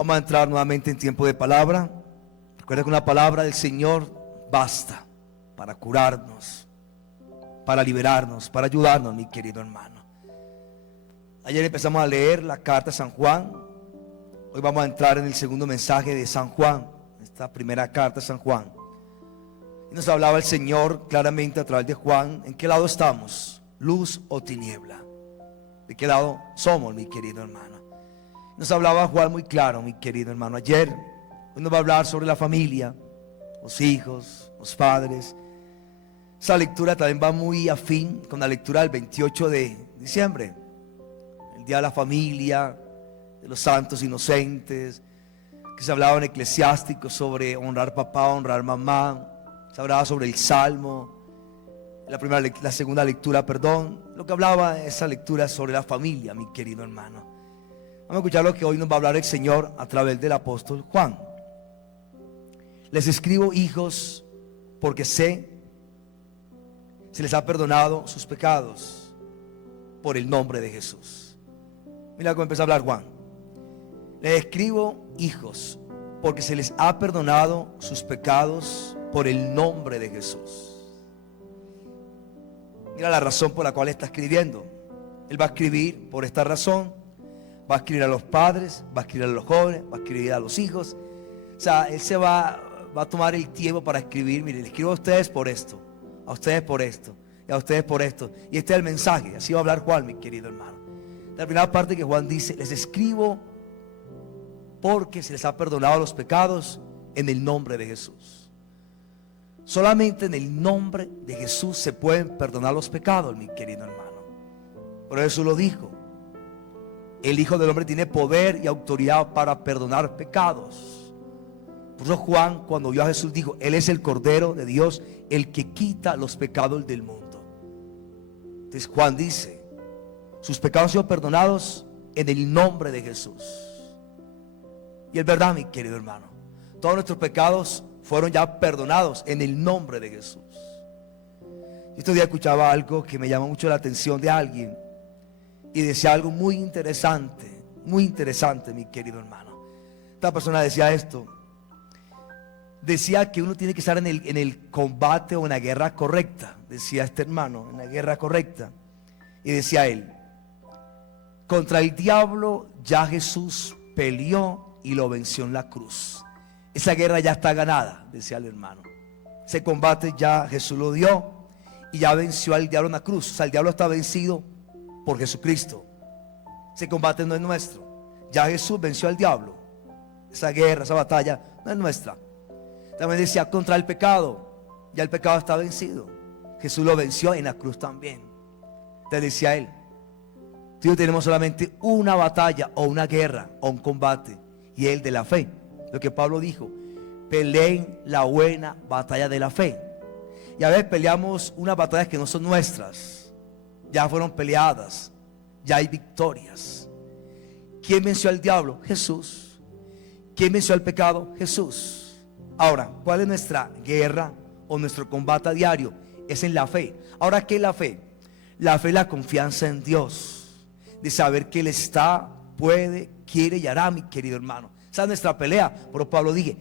Vamos a entrar nuevamente en tiempo de palabra. Recuerda que una palabra del Señor basta para curarnos, para liberarnos, para ayudarnos, mi querido hermano. Ayer empezamos a leer la carta de San Juan. Hoy vamos a entrar en el segundo mensaje de San Juan, esta primera carta de San Juan. Y nos hablaba el Señor claramente a través de Juan. ¿En qué lado estamos? ¿Luz o tiniebla? ¿De qué lado somos, mi querido hermano? Nos hablaba Juan muy claro, mi querido hermano. Ayer, hoy nos va a hablar sobre la familia, los hijos, los padres. Esa lectura también va muy afín con la lectura del 28 de diciembre, el Día de la Familia, de los santos inocentes, que se hablaba en Eclesiástico sobre honrar papá, honrar mamá. Se hablaba sobre el Salmo, la segunda lectura, lo que hablaba esa lectura sobre la familia, mi querido hermano. Vamos a escuchar lo que hoy nos va a hablar el Señor a través del apóstol Juan. Les escribo, hijos, porque se les ha perdonado sus pecados por el nombre de Jesús. Mira cómo empieza a hablar Juan. Les escribo, hijos, porque se les ha perdonado sus pecados por el nombre de Jesús. Mira la razón por la cual está escribiendo. Él va a escribir por esta razón. Va a escribir a los padres, va a escribir a los jóvenes, va a escribir a los hijos. O sea, él se va a tomar el tiempo para escribir. Mire, le escribo a ustedes por esto, a ustedes por esto, y a ustedes por esto. Y este es el mensaje. Así va a hablar Juan, mi querido hermano. La primera parte que Juan dice: les escribo porque se les ha perdonado los pecados en el nombre de Jesús. Solamente en el nombre de Jesús se pueden perdonar los pecados, mi querido hermano. Por eso lo dijo: el Hijo del Hombre tiene poder y autoridad para perdonar pecados. Por eso Juan, cuando vio a Jesús, dijo: Él es el Cordero de Dios, el que quita los pecados del mundo. Entonces Juan dice: sus pecados han sido perdonados en el nombre de Jesús. Y es verdad, mi querido hermano, todos nuestros pecados fueron ya perdonados en el nombre de Jesús. Este día escuchaba algo que me llamó mucho la atención de alguien, y decía algo muy interesante, mi querido hermano. Esta persona decía esto: decía que uno tiene que estar en el combate o en la guerra correcta. Decía este hermano, en la guerra correcta. Y decía él: contra el diablo ya Jesús peleó y lo venció en la cruz. Esa guerra ya está ganada, decía el hermano. Ese combate ya Jesús lo dio y ya venció al diablo en la cruz. O sea, el diablo está vencido por Jesucristo. Ese combate no es nuestro. Ya Jesús venció al diablo. Esa guerra, esa batalla no es nuestra. También decía: contra el pecado, ya el pecado está vencido. Jesús lo venció en la cruz también. Te decía él: tú y yo tenemos solamente una batalla o una guerra o un combate, y el de la fe. Lo que Pablo dijo: peleen la buena batalla de la fe. Y a veces peleamos unas batallas que no son nuestras. Ya fueron peleadas, ya hay victorias. ¿Quién venció al diablo? Jesús. ¿Quién venció al pecado? Jesús. Ahora, ¿cuál es nuestra guerra o nuestro combate a diario? Es en la fe. Ahora, ¿qué es la fe? La fe es la confianza en Dios, de saber que Él está, puede, quiere y hará, mi querido hermano. Esa es nuestra pelea. Pero Pablo dijo,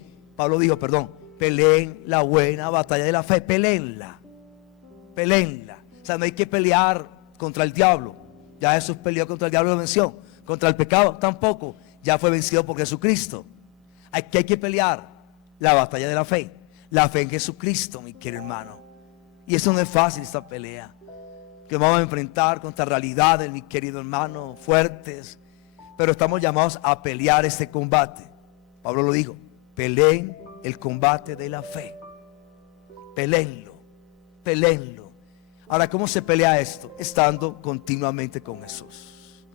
peleen la buena batalla de la fe. Peleenla. O sea, no hay que pelear contra el diablo. Ya Jesús peleó contra el diablo y lo venció. Contra el pecado tampoco. Ya fue vencido por Jesucristo. Hay que pelear la batalla de la fe. La fe en Jesucristo, mi querido hermano. Y eso no es fácil, esta pelea que vamos a enfrentar contra realidades, mi querido hermano, fuertes. Pero estamos llamados a pelear este combate. Pablo lo dijo: peleen el combate de la fe. Peleenlo. Ahora, ¿cómo se pelea esto? Estando continuamente con Jesús.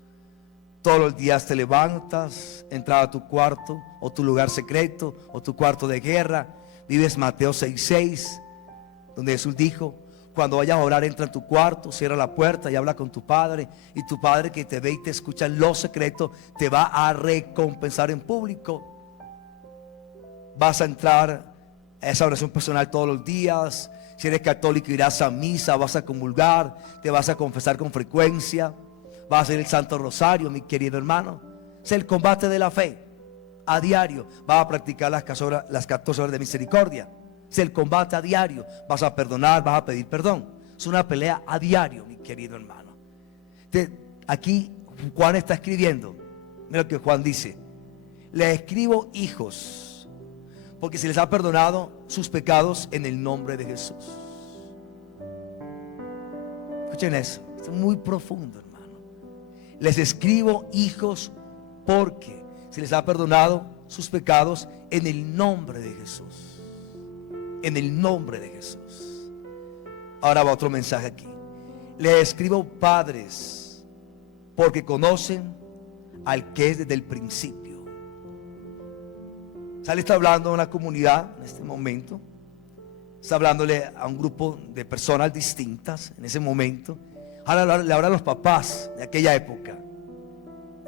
Todos los días te levantas, entras a tu cuarto o tu lugar secreto o tu cuarto de guerra. Vives Mateo 6:6, donde Jesús dijo: cuando vayas a orar, entra en tu cuarto, cierra la puerta y habla con tu Padre. Y tu Padre, que te ve y te escucha en lo secreto, te va a recompensar en público. Vas a entrar a esa oración personal todos los días. Si eres católico, irás a misa, vas a comulgar, te vas a confesar con frecuencia, vas a hacer el Santo Rosario, mi querido hermano. Es el combate de la fe. a diario. Vas a practicar las 14 horas de misericordia. Es el combate a diario. Vas a perdonar, vas a pedir perdón. Es una pelea a diario, mi querido hermano. Aquí Juan está escribiendo. Mira lo que Juan dice: les escribo, hijos, porque se les ha perdonado sus pecados en el nombre de Jesús. Escuchen eso, es muy profundo, hermano. Les escribo, hijos, porque se les ha perdonado sus pecados en el nombre de Jesús. En el nombre de Jesús. Ahora va otro mensaje aquí. Les escribo, padres, porque conocen al que es desde el principio. Sale, está hablando a una comunidad en este momento. Está hablándole a un grupo de personas distintas en ese momento. Ahora le habla a los papás de aquella época.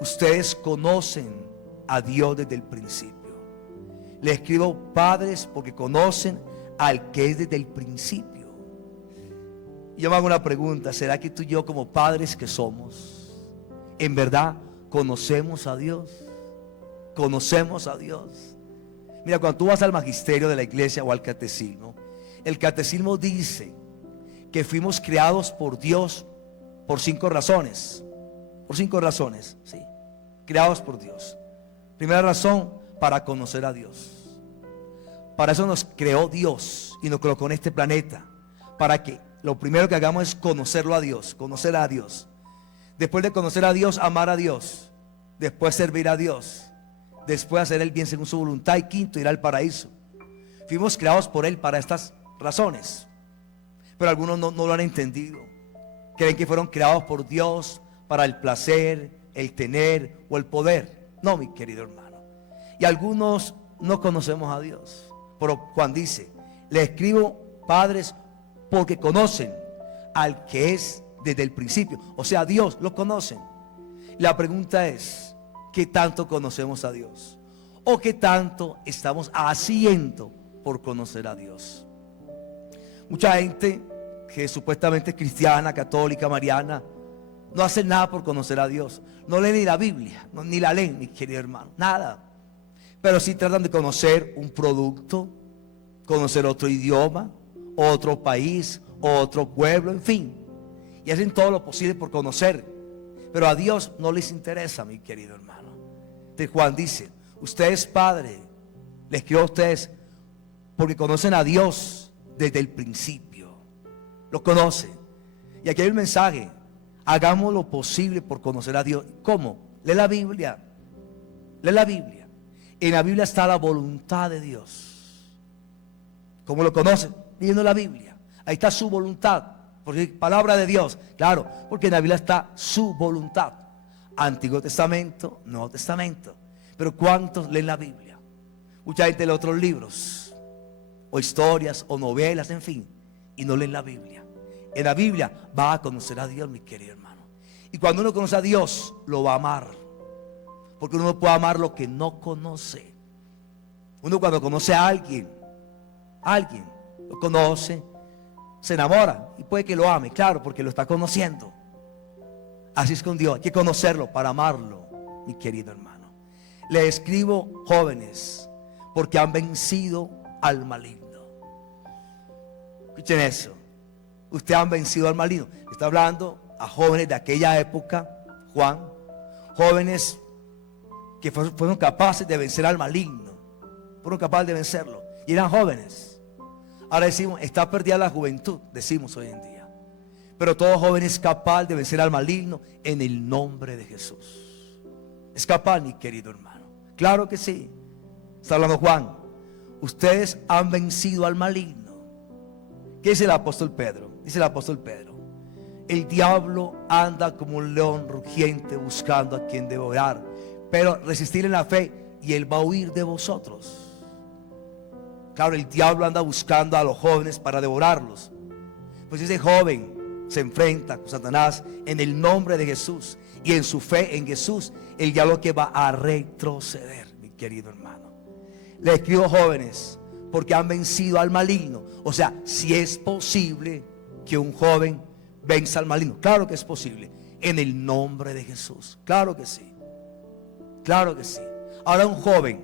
Ustedes conocen a Dios desde el principio. Le escribo, padres, porque conocen al que es desde el principio. Y yo me hago una pregunta: ¿será que tú y yo, como padres que somos, en verdad conocemos a Dios? ¿Conocemos a Dios? Mira, cuando tú vas al magisterio de la iglesia o al catecismo, el catecismo dice que fuimos creados por Dios por 5 razones. Por 5 razones, sí. Creados por Dios. Primera razón, para conocer a Dios. Para eso nos creó Dios y nos colocó en este planeta. Para que lo primero que hagamos es conocerlo a Dios. Conocer a Dios. Después de conocer a Dios, amar a Dios. Después servir a Dios. Después hacer el bien según su voluntad. Y quinto, ir al paraíso. Fuimos creados por Él para estas razones. Pero algunos no lo han entendido. Creen que fueron creados por Dios para el placer, el tener o el poder. No, mi querido hermano. Y algunos no conocemos a Dios. Pero Juan dice: le escribo, padres, porque conocen al que es desde el principio. O sea, Dios lo conocen. La pregunta es: ¿qué tanto conocemos a Dios? ¿O qué tanto estamos haciendo por conocer a Dios? Mucha gente que supuestamente es cristiana, católica, mariana, no hace nada por conocer a Dios. No leen ni la Biblia, ni la leen, mi querido hermano, nada. Pero sí tratan de conocer un producto, conocer otro idioma, otro país, otro pueblo, en fin. Y hacen todo lo posible por conocer. Pero a Dios no les interesa, mi querido hermano. Entonces Juan dice: ustedes, padres, les escribo a ustedes porque conocen a Dios desde el principio. Lo conocen. Y aquí hay un mensaje: hagamos lo posible por conocer a Dios. ¿Cómo? Lee la Biblia. Lee la Biblia. En la Biblia está la voluntad de Dios. ¿Cómo lo conocen? Leyendo la Biblia. Ahí está su voluntad. Porque palabra de Dios. Claro, porque en la Biblia está su voluntad. Antiguo Testamento, Nuevo Testamento. Pero ¿cuántos leen la Biblia? Mucha gente lee otros libros, o historias, o novelas, en fin, y no leen la Biblia. En la Biblia va a conocer a Dios, mi querido hermano. Y cuando uno conoce a Dios, lo va a amar. Porque uno no puede amar lo que no conoce. Uno, cuando conoce a alguien lo conoce, se enamora y puede que lo ame, claro, porque lo está conociendo. Así es con Dios, hay que conocerlo para amarlo, mi querido hermano. Le escribo, jóvenes, porque han vencido al maligno. Escuchen eso. Ustedes han vencido al maligno. Está hablando a jóvenes de aquella época, Juan. Jóvenes que fueron capaces de vencer al maligno. Fueron capaces de vencerlo. Y eran jóvenes. Ahora decimos, está perdida la juventud, decimos hoy en día. Pero todo joven es capaz de vencer al maligno en el nombre de Jesús. Es capaz, mi querido hermano. Claro que sí. Está hablando Juan. Ustedes han vencido al maligno. ¿Qué dice el apóstol Pedro? Dice el apóstol Pedro: el diablo anda como un león rugiente buscando a quien devorar, pero resistir en la fe y él va a huir de vosotros. Claro, el diablo anda buscando a los jóvenes para devorarlos. Pues ese joven se enfrenta con Satanás en el nombre de Jesús, y en su fe en Jesús, el diablo que va a retroceder, mi querido hermano. Le escribo, jóvenes, porque han vencido al maligno. O sea, si es posible que un joven venza al maligno. Claro que es posible, en el nombre de Jesús. Claro que sí. Claro que sí. Ahora un joven,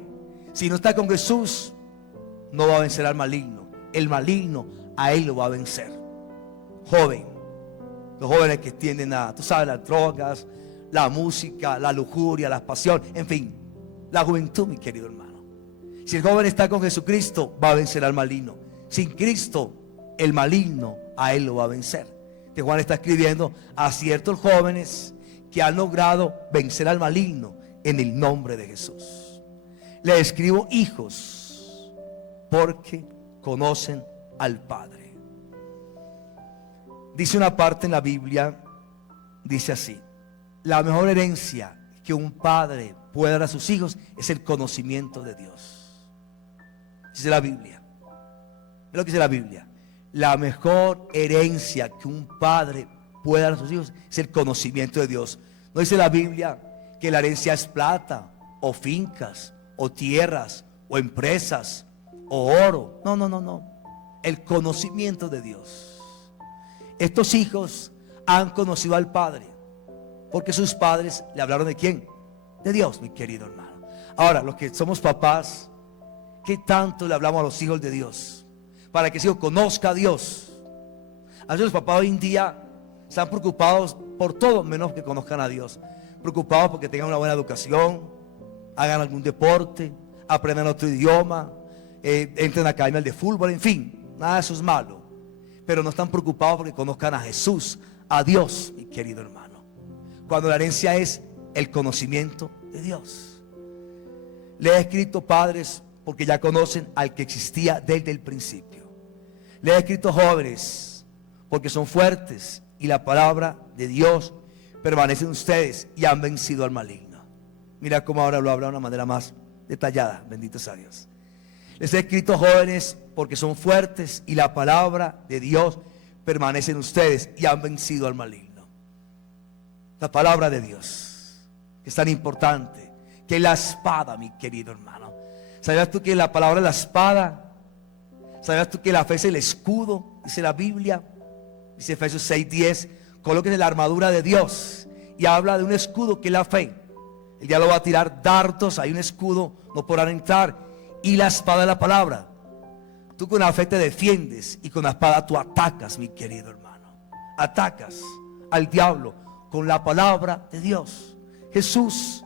si no está con Jesús, no va a vencer al maligno. El maligno a él lo va a vencer. Joven, los jóvenes que tienden a, tú sabes, las drogas, la música, la lujuria, la pasión, en fin, la juventud, mi querido hermano. Si el joven está con Jesucristo, va a vencer al maligno. Sin Cristo, el maligno a él lo va a vencer. Juan está escribiendo a ciertos jóvenes que han logrado vencer al maligno en el nombre de Jesús. Le escribo hijos porque conocen al Padre. Dice una parte en la Biblia, dice así: la mejor herencia que un padre puede dar a sus hijos es el conocimiento de Dios. Dice la Biblia. Es lo que dice la Biblia. La mejor herencia que un padre puede dar a sus hijos es el conocimiento de Dios. No dice la Biblia que la herencia es plata, o fincas, o tierras, o empresas, o oro. No, no, no, no. El conocimiento de Dios. Estos hijos han conocido al Padre porque sus padres le hablaron ¿de quién? De Dios, mi querido hermano. Ahora, los que somos papás, ¿qué tanto le hablamos a los hijos de Dios? Para que su hijo conozca a Dios. A veces los papás hoy en día están preocupados por todo menos que conozcan a Dios. Preocupados porque tengan una buena educación, hagan algún deporte, aprendan otro idioma, entren a academias de fútbol, en fin, nada de eso es malo. Pero no están preocupados porque conozcan a Jesús, a Dios, mi querido hermano. Cuando la herencia es el conocimiento de Dios. Le he escrito, padres, porque ya conocen al que existía desde el principio. Le he escrito, jóvenes, porque son fuertes y la palabra de Dios permanece en ustedes y han vencido al maligno. Mira cómo ahora lo habla de una manera más detallada. Bendito sea Dios. Les he escrito, jóvenes, porque son fuertes y la palabra de Dios permanece en ustedes y han vencido al maligno. La palabra de Dios, que es tan importante, que es la espada, mi querido hermano. ¿Sabías tú que la palabra es la espada? ¿Sabías tú que la fe es el escudo? Dice la Biblia, dice Efesios 6:10, colóquense la armadura de Dios. Y habla de un escudo que es la fe. El diablo va a tirar dardos, hay un escudo, no podrán entrar. Y la espada es la palabra. Tú con la fe te defiendes y con la espada tú atacas, mi querido hermano. Atacas al diablo con la palabra de Dios. Jesús,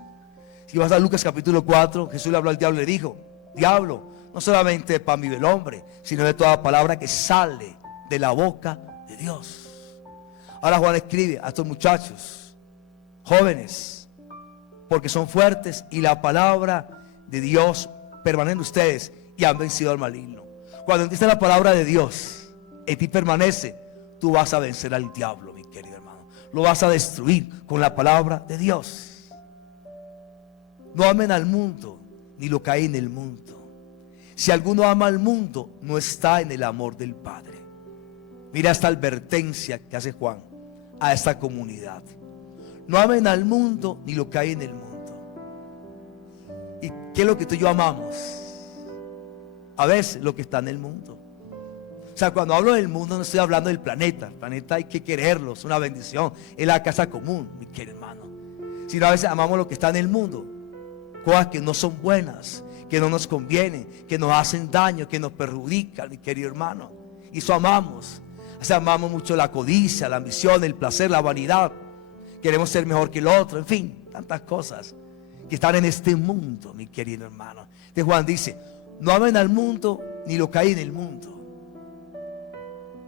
si vas a Lucas capítulo 4, Jesús le habló al diablo y le dijo: diablo, no solamente de pan vive el hombre, sino de toda palabra que sale de la boca de Dios. Ahora Juan escribe a estos muchachos, jóvenes, porque son fuertes y la palabra de Dios permanece en ustedes y han vencido al maligno. Cuando entiendes la palabra de Dios, en ti permanece, tú vas a vencer al diablo, mi querido hermano. Lo vas a destruir con la palabra de Dios. No amen al mundo, ni lo que hay en el mundo. Si alguno ama al mundo, no está en el amor del Padre. Mira esta advertencia que hace Juan a esta comunidad. No amen al mundo, ni lo que hay en el mundo. ¿Y qué es lo que tú y yo amamos? A veces lo que está en el mundo. O sea, cuando hablo del mundo no estoy hablando del planeta. El planeta hay que quererlo, es una bendición, es la casa común, mi querido hermano. Sino a veces amamos lo que está en el mundo, cosas que no son buenas, que no nos convienen, que nos hacen daño, que nos perjudican, mi querido hermano. Y eso amamos. O sea, amamos mucho la codicia, la ambición, el placer, la vanidad. Queremos ser mejor que el otro, en fin, tantas cosas que están en este mundo, mi querido hermano. De Juan dice: no amen al mundo ni lo que hay en el mundo.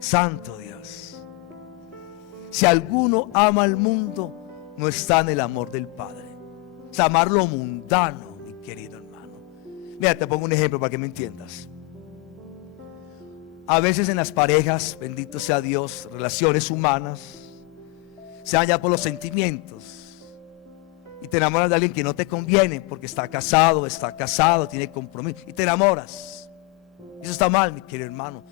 Santo Dios. Si alguno ama al mundo, no está en el amor del Padre. O sea, amar lo mundano, mi querido hermano. Mira, te pongo un ejemplo para que me entiendas. A veces en las parejas, bendito sea Dios, relaciones humanas, se van ya por los sentimientos. Y te enamoras de alguien que no te conviene porque está casado, tiene compromiso. Y te enamoras. Eso está mal, mi querido hermano.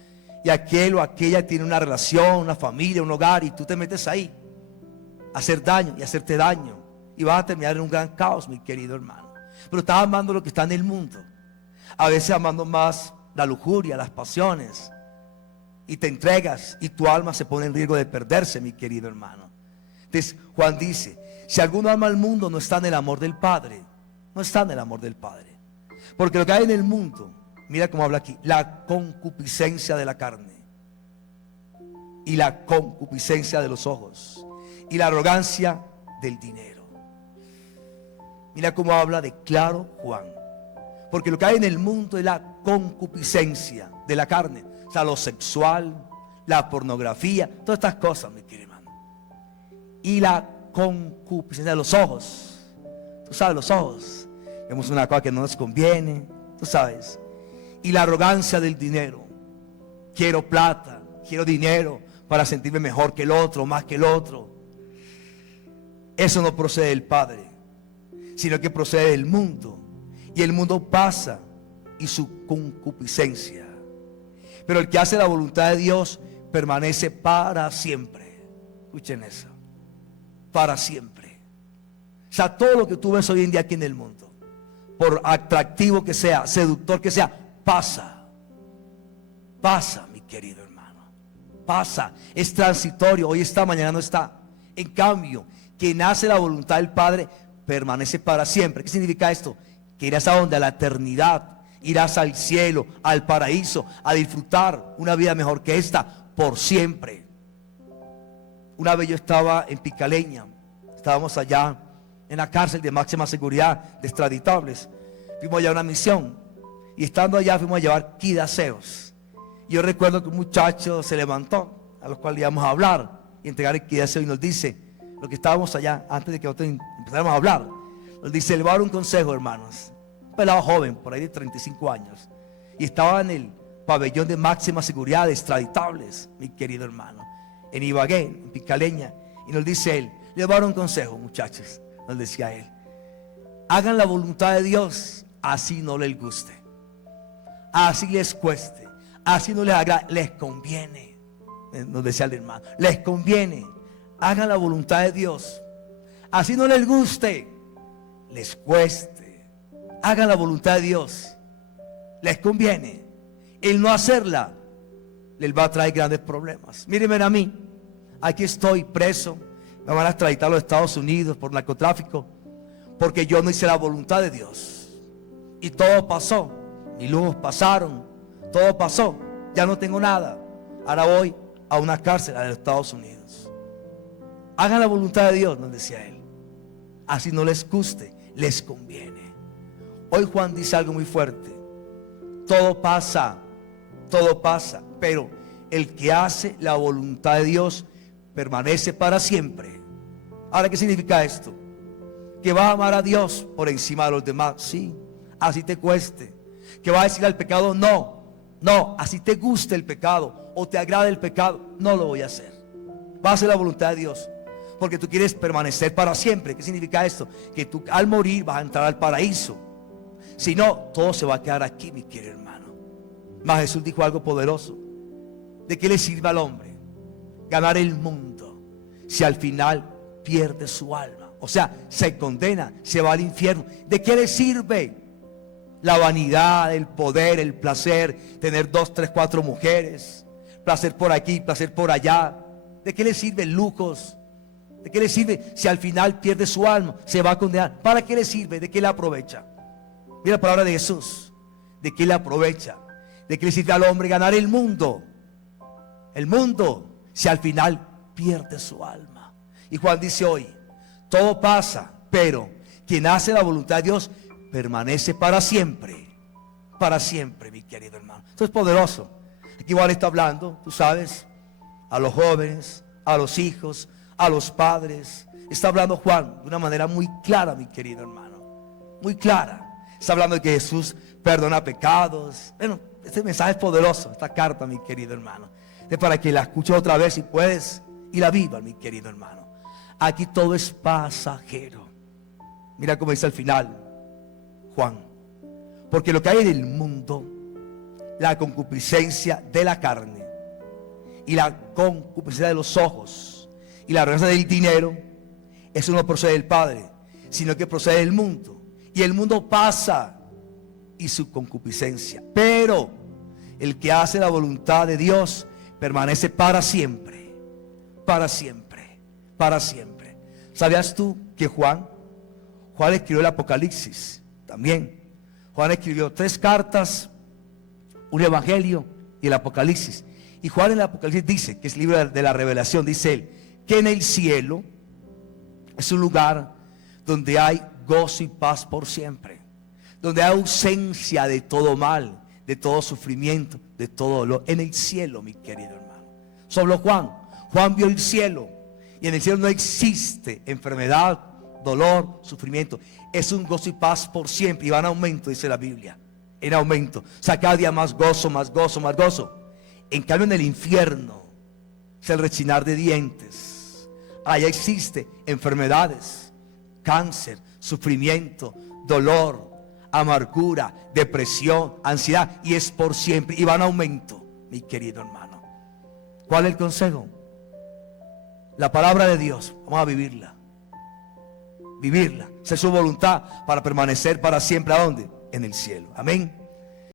Y aquel o aquella tiene una relación, una familia, un hogar, y tú te metes ahí a hacer daño y a hacerte daño. Y vas a terminar en un gran caos, mi querido hermano. Pero estás amando lo que está en el mundo. A veces amando más la lujuria, las pasiones. Y te entregas y tu alma se pone en riesgo de perderse, mi querido hermano. Entonces Juan dice: si alguno ama al mundo, no está en el amor del Padre. No está en el amor del Padre. Porque lo que hay en el mundo, mira cómo habla aquí, la concupiscencia de la carne y la concupiscencia de los ojos y la arrogancia del dinero. Mira cómo habla de claro Juan. Porque lo que hay en el mundo es la concupiscencia de la carne, o sea, lo sexual, la pornografía, todas estas cosas, mi querido hermano. Y la concupiscencia de los ojos. Tú sabes, los ojos. Vemos una cosa que no nos conviene, tú sabes. Y la arrogancia del dinero. Quiero plata, quiero dinero para sentirme mejor que el otro, más que el otro. Eso no procede del Padre, sino que procede del mundo. Y el mundo pasa y su concupiscencia. Pero el que hace la voluntad de Dios permanece para siempre. Escuchen eso. Para siempre. O sea, todo lo que tú ves hoy en día aquí en el mundo, por atractivo que sea, seductor que sea, pasa. Pasa, mi querido hermano. Pasa. Es transitorio. Hoy está, mañana no está. En cambio, quien hace la voluntad del Padre permanece para siempre. ¿Qué significa esto? Que irás a donde, a la eternidad, irás al cielo, al paraíso, a disfrutar una vida mejor que esta por siempre. Una vez yo estaba en Picaleña, estábamos allá en la cárcel de máxima seguridad de extraditables. Fuimos allá a una misión y estando allá fuimos a llevar quidaseos. Yo recuerdo que un muchacho se levantó, a los cuales íbamos a hablar y entregar el quidaseo, y nos dice, lo que estábamos allá antes de que nosotros empezáramos a hablar, nos dice, le voy a dar un consejo, hermanos. Un pelado joven, por ahí de 35 años, y estaba en el pabellón de máxima seguridad de extraditables, mi querido hermano, en Ibagué, en Picaleña. Y nos dice él, le voy a dar un consejo, muchachos, nos decía él. Hagan la voluntad de Dios, así no les guste, así les cueste, así no les agrade, les conviene. Nos decía el hermano, les conviene. Hagan la voluntad de Dios, así no les guste, les cueste. Hagan la voluntad de Dios, les conviene. El no hacerla les va a traer grandes problemas. Mírenme a mí, aquí estoy preso, me van a extraditar a los Estados Unidos por narcotráfico, porque yo no hice la voluntad de Dios. Y todo pasó, mis lujos pasaron, todo pasó, ya no tengo nada. Ahora voy a una cárcel de los Estados Unidos. Hagan la voluntad de Dios, nos decía él, así no les guste, les conviene. Hoy Juan dice algo muy fuerte. Todo pasa, pero el que hace la voluntad de Dios permanece para siempre. Ahora, ¿qué significa esto? Que vas a amar a Dios por encima de los demás. Sí, así te cueste. Que vas a decir al pecado, no, así te guste el pecado o te agrade el pecado, no lo voy a hacer. Vas a hacer la voluntad de Dios porque tú quieres permanecer para siempre. ¿Qué significa esto? Que tú al morir vas a entrar al paraíso. Si no, todo se va a quedar aquí, mi querido hermano. Mas Jesús dijo algo poderoso. ¿De qué le sirve al hombre ganar el mundo si al final pierde su alma? O sea, se condena, se va al infierno. ¿De qué le sirve la vanidad, el poder, el placer, tener 2, 3, 4 mujeres, placer por aquí, placer por allá? ¿De qué le sirven lujos? ¿De qué le sirve si al final pierde su alma? Se va a condenar. ¿Para qué le sirve? ¿De qué le aprovecha? Mira la palabra de Jesús. ¿De qué le aprovecha? ¿De qué le sirve al hombre ganar el mundo? El mundo, si al final pierde su alma. Y Juan dice hoy, todo pasa, pero quien hace la voluntad de Dios permanece para siempre. Para siempre, mi querido hermano. Esto es poderoso. Aquí Juan está hablando, tú sabes, a los jóvenes, a los hijos, a los padres. Está hablando Juan de una manera muy clara, mi querido hermano. Muy clara. Está hablando de que Jesús perdona pecados. Bueno, este mensaje es poderoso, esta carta, mi querido hermano. Es para que la escuches otra vez si puedes y la vivas, mi querido hermano. Aquí todo es pasajero. Mira cómo dice al final Juan. Porque lo que hay en el mundo, la concupiscencia de la carne y la concupiscencia de los ojos y la arrogancia del dinero, eso no procede del Padre, sino que procede del mundo. Y el mundo pasa y su concupiscencia, pero el que hace la voluntad de Dios permanece para siempre. Para siempre, para siempre. ¿Sabías tú que Juan escribió el Apocalipsis también. Juan escribió 3 cartas, un evangelio y el Apocalipsis. Y Juan en el Apocalipsis dice, que es el libro de la revelación, dice él, que en el cielo es un lugar donde hay gozo y paz por siempre, donde hay ausencia de todo mal, de todo sufrimiento, de todo dolor. En el cielo, mi querido hermano. Solo Juan vio el cielo, y en el cielo no existe enfermedad, dolor, sufrimiento. Es un gozo y paz por siempre, y va en aumento, dice la Biblia, en aumento. O sea, cada día más gozo, más gozo, más gozo. En cambio, en el infierno es el rechinar de dientes. Allá existe enfermedades, cáncer, sufrimiento, dolor, amargura, depresión, ansiedad, y es por siempre, y va en aumento, mi querido hermano. ¿Cuál es el consejo? La palabra de Dios, vamos a vivirla. Vivirla, ser su voluntad para permanecer para siempre. ¿A dónde? En el cielo. Amén.